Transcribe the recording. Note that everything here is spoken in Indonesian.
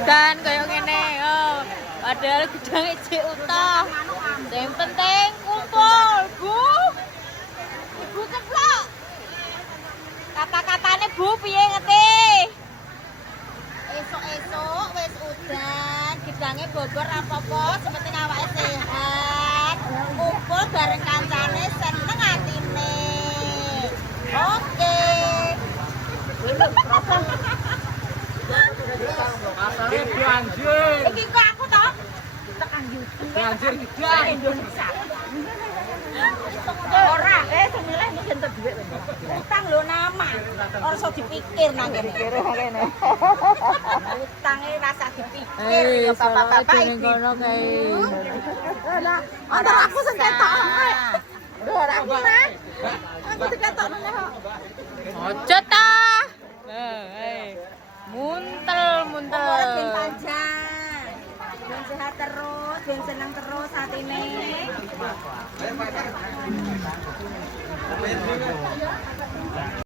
udan kayak gini. Oh, padahal gedangnya cek utah. Yang penting kumpul, Bu. Ibu keplok. Kata-katanya Bu piye ngerti? Esok-esok wis udan, gedangnya bobor apa-apa, sepenting awake sehat. Kumpul bareng kancane seneng atine. Oke. Iki anjir. Iki kok aku toh? Tekan YouTube. Anjir gedang Indonesia. Ora, semilih ini jentuk duit. Utang lho nama. Ora iso dipikir nang kene. Utange rasa dipikir ya bapak-bapak iki. Antar aku sing ketok. Ora aku nah. Aku diketokno kok. Ojo ta. Muntel. Ben panjang. Ben sehat terus, ben seneng terus atine.